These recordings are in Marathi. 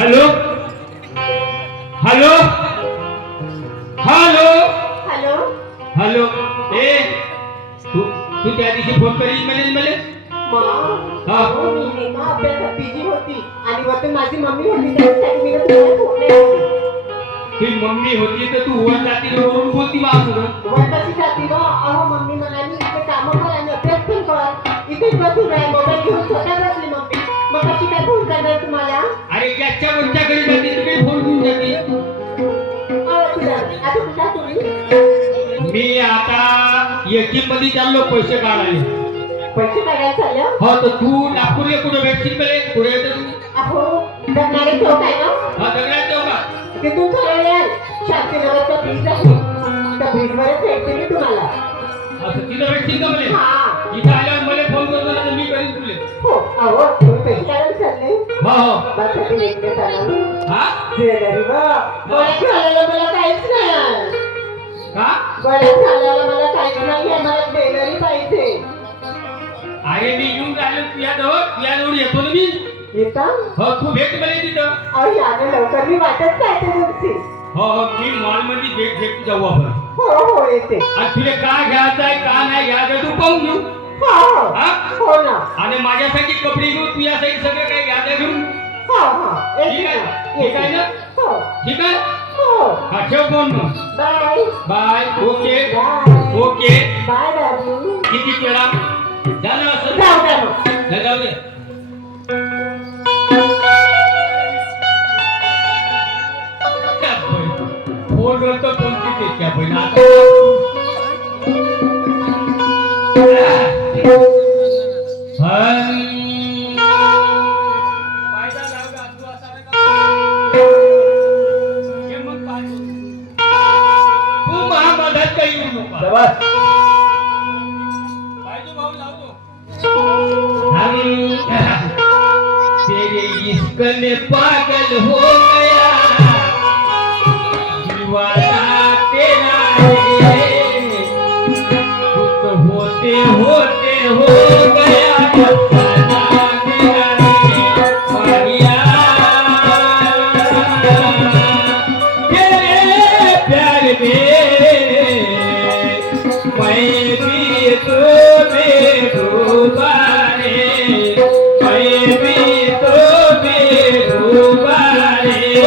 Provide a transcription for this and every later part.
Hello hello hello hello hello ए तू तू त्या दिवशी फोन करील मला हा. मी एका अभ्यासात बिझी होती आणि वरतून माझी मम्मी होती त्यासाठी मी तुम्हाला फोन नाही केला. तुझी मम्मी होती तर तू वर जाती वरून बोलती बा तुझं वर कशी जाती बा? अहो मम्मी म्हणाली इथे कामं कर आणि अभ्यास पण कर. इथेच बसून राह, मोबाईल घेऊन स्वतः बसली मम्मी. मग कशी काय फोन करणार तुम्हाला? अरे गॅसच्या वरच्याकडे जाते तिकडे फोन घेऊन जाते. आता कुठला तुम्ही? मी आता एटीएम मध्ये चाललो पैसे काढायला. पैसे काढायला चाललं? हो तर तू नागपूरला कुठे भेटशील पहिले पुढे येतो तू? अहो जगणारे चौक आहे ना? हा दगडात जाऊ का? तिथून सरळ याल. शांतीनगरचा ब्रिज आहे. त्या ब्रिजवरच भेटते मी तुम्हाला. असं तिथं भेटशील का मला? हा. इथं आल्यावर मला फोन करतो ना तर मी करीन तुले. हो अहो तुम्ही पैसे काढायला चालले? हो हो माझ्यासाठी वेगळे चालले. हा ज्वेलरी बा. बळ्यात घालायला मला काहीच नाही. का? बळ्यात घालायला मला काहीच नाही आहे. मला ज्वेलरी पाहिजे. अरे मी येऊन राहिलो तुझ्याजवळ येतो ना मी. येता? हो तू भेट मला तिथं. अहो या ना लवकर, मी वाटत पाहते तुमची. हो हो मी मॉल मध्ये भेट जाऊ आपण. हो हो येते. आणि तुला काय घ्यायचं आहे का नाही घ्यायचं तू पाहून घेऊ. हो हो हा हो ना. आणि माझ्यासाठी कपडे घेऊ तुझ्यासाठी सगळं काही घ्यायचं घेऊन. हो हो ठीक येते आहे ना. ठीक आहे ना. हो ठीक आहे हो. हा ठेव फोन मग. Bye bye okay bye okay. Bye बाबू. किती वेळा झालं असं जाऊ द्या मग. जाऊ दे. फोनवर तर कोणती देत्या पण आता तू महामधात काही येऊ नको. पाहिजे भाऊ लावतो. तेरे इश्क में पागल हो गया दीवाना तेरा है कुछ होते होते हो गया दीवाना तेरा है मारिया तेरे प्यार में मैं भी तुम्हें डूबा रे मैं भी तुम्हें डूबा रे.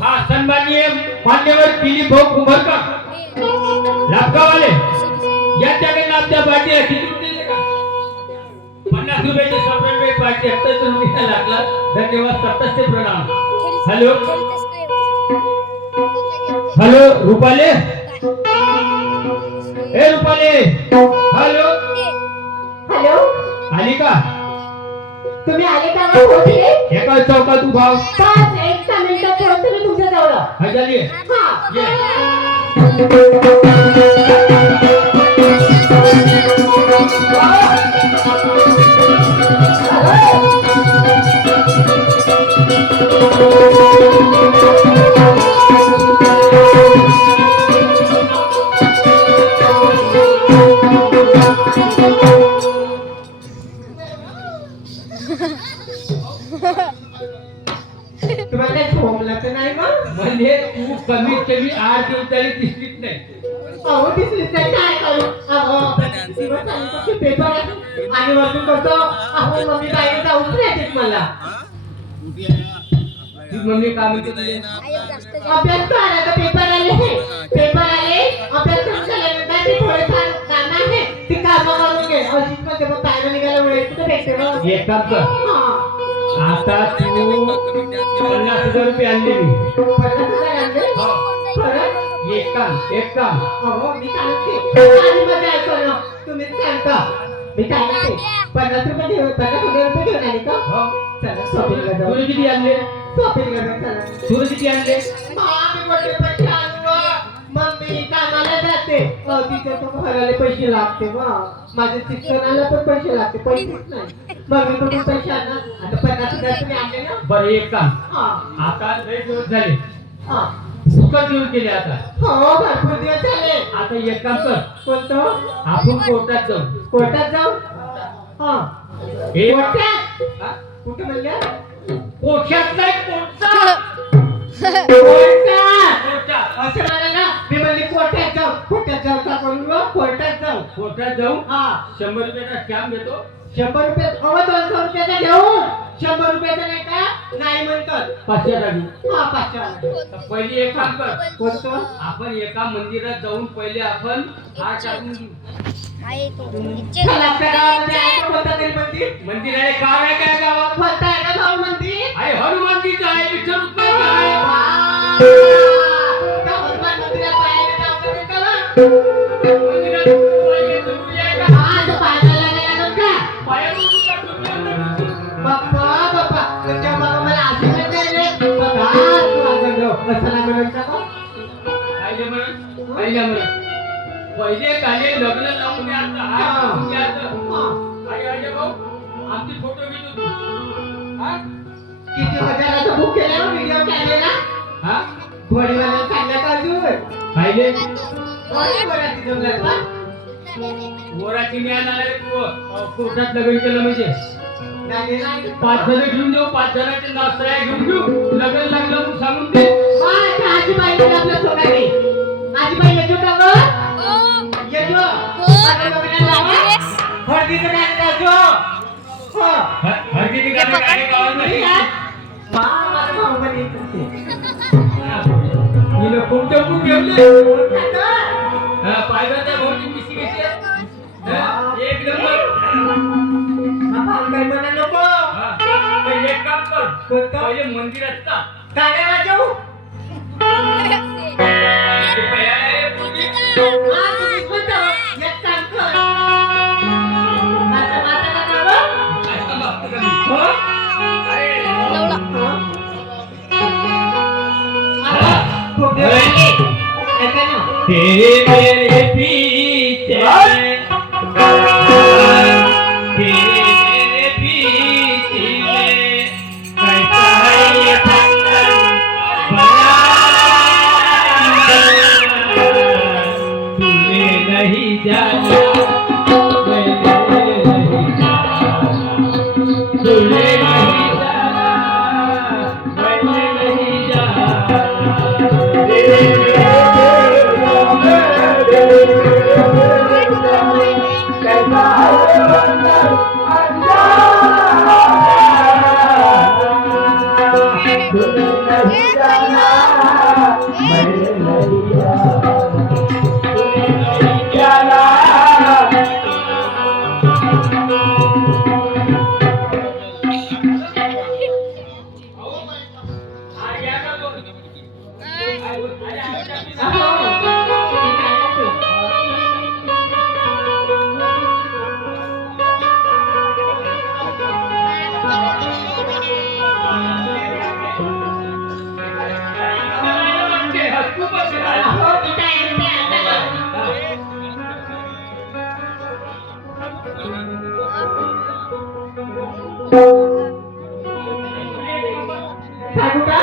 हा सन्माननीय मान्यवर दिलीप भाऊ कुंभारकर लाभगाववाले यांच्याकडे आमच्या पार्टी किती रुपये का 50 रुपयाची सप्रेट पार्टी 78 रुपये लागला. धन्यवाद सत्तरचे प्रणाम. हॅलो हॅलो रुपाले ए रुपाले हॅलो हॅलो आली का? तुम्ही आले का मग पोहोचले? एका चौकात उभा. 1 मिनिटात पोहोचतो मी तुमच्या जवळ. हा झाली हा ये. म्हणजे तू कमीत कमी 8 दिवस तरी दिसलीच नाही. अहो दिसली तर काय करू अहो दिवस झाले कसे पेपर आहे आणि वरतून करतो अहो मम्मी बाहेर जाऊन राहते मला ती मम्मी काय म्हणते तुझे? अभ्यास करायचा पेपर आले अभ्यास करून झाल्यानंतर ते थोडेफार काम आहे ती कामं करून घे अशीच म्हणते मग बाहेर निघायला वेळ कुठे भेटते मग एक काम कर, हा आता तू 50,000 रुपये आणले मी. 50,000 आणले खरं एक काम अहो मी काय म्हणते आणि मध्ये ऐकू ना तुम्हीच सांगता मी काय म्हणते 50,000 रुपये घेऊन आली का हो. चला शॉपिंगला जाऊ तुला किती आणले? शॉपिंगला जाऊ चला तुला किती आणले? आम्ही मोठे पैसे आणू मम्मी कामाला जाते तिथे तर घराला पैसे लागते माझ्या शिक्षणाला पण पैसे लागते पैसेच नाही मग मी कुठून पैसे आणणार आता 50,000 तुम्ही आणले ना बरं एक काम, हा आता लय दिवस झाले हा सुकट दिवस केले आता. हो भरपूर दिवस झाले आता एक काम कर, कोणतं आपण कोर्टात जाऊ. कोर्टात जाऊ हा हे कोर्टात हा? कुठे म्हणल्या कोर्टात नाही, कोर्टात. कोर्टात असं म्हणाला ना मी म्हणली कोर्टात जाऊ का करून कोर्टात जाऊ हा 100 रुपयाचा स्टॅम्प देतो. 100 रुपये 200 रुपयाचा घेऊन 100 रुपयाचा नाही का नाही म्हणतात 500 टाकू. हा 500 तर पहिले एक काम कर, कोणतं आपण एका मंदिरात जाऊन पहिले आपण हार टाकून घेऊ. चला, आपल्या गावामध्ये आहे का कोणतं तरी मंदिर मंदिर आहे, गाव आहे काय गावात? कोणतं आहे का भाऊ मंदिर आहे हनुमानजीचं आहे, विठ्ठल रुक्माईचं आहे. त्या हनुमान मंदिरात पाहायला जाऊ का नाही चला? मंदिरात पाहिजे जरुरी आहे का? हा, तो पाहायला नाही आलो का? पायातून तुला टोपलं नाही. बाप्पा, तुझ्या बाबा मला आशीर्वाद दे रे. बघा, तू आजून जाऊ. कसं नाही म्हणायचं का? पाहिजे म्हणून पाहिजे म्हणून पहिले काले लग्न लावून यायचं, हार टाकून द्यायचं. काय आहे भाऊ, आमची फोटो घेतो तू. हा? किती हजाराचा बुक केला हो व्हिडिओ कॅमेरा? हा? घोडीवाला काढला का अजून? पाहिले घोड्याची जमलं का? वराची ज्ञान आलाय तू कोर्टात लग्न केलं म्हणजे नाही, नाही. 5 जण घेऊन देऊ, 5 जणांचे नाश्ता घेऊन घेऊ, लग्न लागलं म्हणून सांगून दे. हा, त्या आजीबाई म्हणजे आपल्या सोनारी. आजीबाई येतो का गं? येतो. माझ्या लग्नाला लावा. हळदीचं काय करायचं? हो. हळदीची गाणं काय गावात नाही. माझा भाऊ पण येत असते. हिनं कोणतं बुक ठेवले? पाहिलं त्या भाऊची पिशी कशी आहे? एक नंबर. आपण काही म्हणा नको. पहिले एक काम कर, कोणतं? पहिले मंदिरात जा. गाड्या वाजवू? ते काय आहे, पोरगी? हा, तुम्हीच म्हणता. एक काम कर. माझ्या माताला नावं? असं बघतो का मी? हो? अरे, खूप दिवस झाले. ऐका ना. तेरे मेरे पीछे तेरे मेरे पीछे कैसा है ये बंधन बना तूने नहीं जाना मैंने नहीं जाना तूने नहीं जाना मैंने नहीं जाना सांगू का?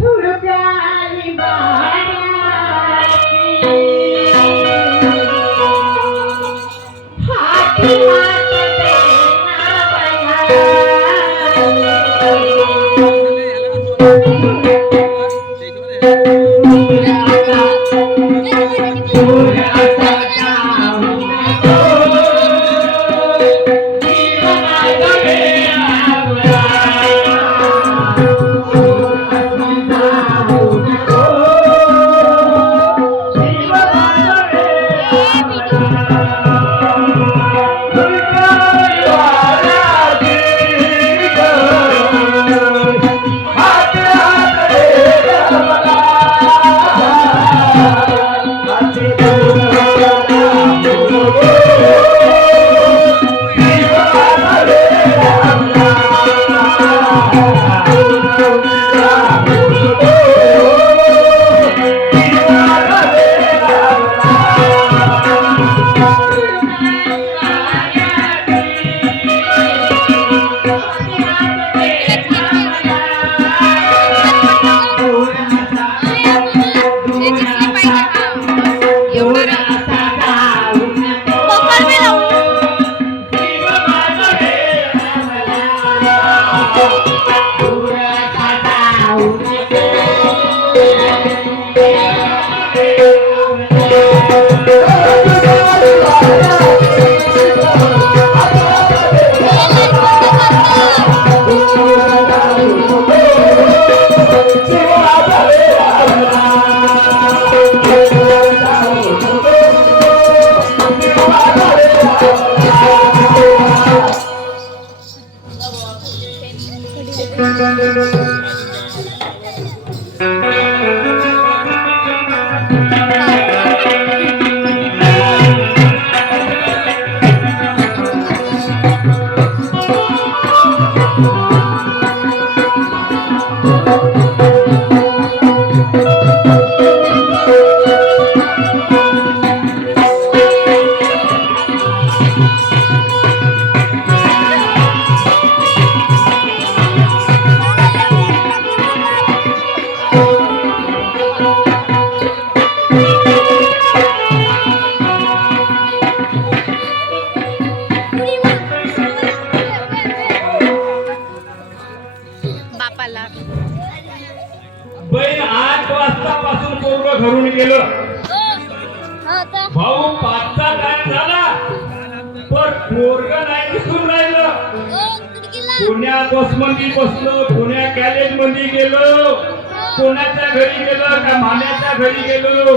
फुलकाली बहाराची बहीण 8 वाजतापासून पोरग घरून गेलं. भाऊ 5चा टाइम झाला पण पोरग नाही दिसून राहिलं. पुण्या बसमध्ये बसलो, पुण्या कॉलेज मध्ये गेलो, कोणाच्या घरी गेलो का माम्याच्या घरी गेलो,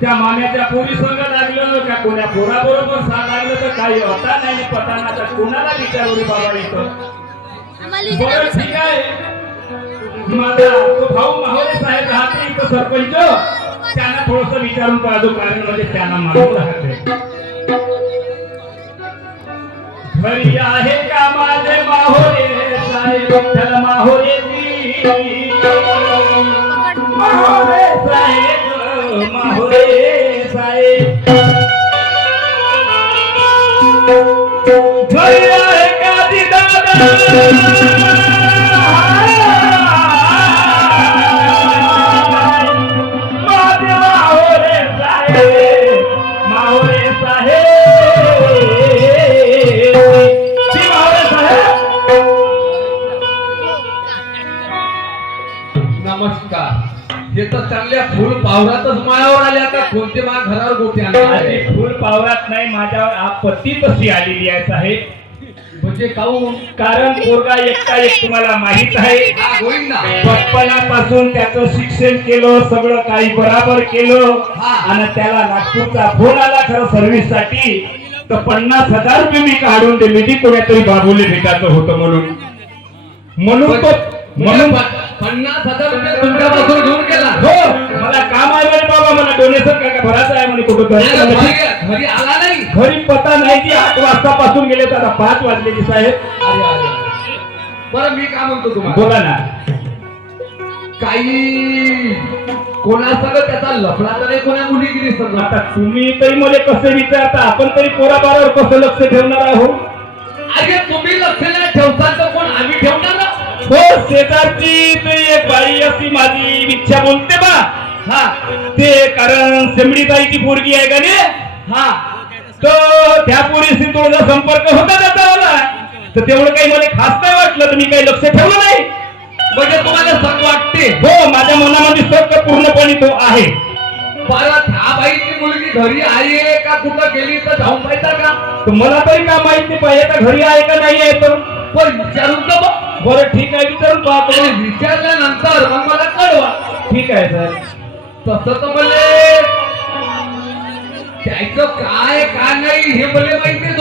त्या माम्याच्या पोरी संग लागलं का कोण्या पोराबरोबर साथ लागलं तर काही होता नाही पता ना. तर कोणाला विचारू रे बाबा इथं. बरं ठीक आहे, माझा तो भाऊ माहोले साहेब राहते इथं सरपंच, त्यांना थोडस विचारून पाहतो कारण म्हणजे त्यांना मालूम राहते. घरी आहे का माझे माहोले साहेब, विठ्ठल माहोले माहोले साहेब, माहोले साहेब. घरी आहे का दिदादा नमस्कार. हे तर चांगल्या फुल पावरातच मायावर आले. आता कोणते मा घरावर गोटे आणले? फुल पावरात नाही, माझ्यावर आपत्ती तशी आलेली आहे साहेब. म्हणजे काहून? कारण पोरगा एकटा एक तुम्हाला माहित आहे. हा होईल ना. बचपनापासून त्याचं शिक्षण केलं, सगळं काही बराबर केलं आणि त्याला नागपूरचा फोन आला खरं सर्व्हिस साठी तर 50,000 रुपये मी काढून दिले. ती कोणातरी बाबूले भेटायचं होतं म्हणून तो 50,000 रुपये तुमच्यापासून घेऊन गेला? हो, मला काम आहे म्हणे बाबा, मला डोनेशन काय भरायचं आहे म्हणे कुठं घरी आला नाही? घरी पता नाही की 8 वाजतापासून गेले तर आता 5 वाजले की साहेब. बरं मी काय म्हणतो तुम्हाला, बोला ना. काही कोणासंग त्याचा लफडा तर नाही, कोणा मुलीगिरी संग? आता तुम्ही तरी मला कसं विचारता, आपण तरी पोराबारावर कसं लक्ष ठेवणार आहोत? अरे तुम्ही लक्ष नाही ठेवताल तर कोण आम्ही ठेवणार ना? हो, शेजारची तरी एक बाई अशी माझी इच्छा बोलते बा. हा, ते कारण सेमडीताईची पोरगी आहे का रे? हा, तर त्या पोरीशी थोडासा संपर्क होता त्याचा मला, तर तेवढं काही मला खास नाही वाटलं तर मी काही लक्ष ठेवलं नाही. म्हणजे तुम्हाला सग वाटते? हो, माझ्या मनामध्ये सग पूर्णपणे तो आहे. परत हा बाईची मुलगी घरी आहे का कुठं गेली तर जाऊन पाहिजे का? तर मला तरी का माहित नाही पाहिजे का घरी आहे का नाही आहे. तर पण विचारून तर बघ. बरं ठीक आहे, विचारून पाहतो. विचारल्यानंतर मग मला कळवा. ठीक आहे सर. तसं तर मला त्याचं काय नाही हे मला माहिती.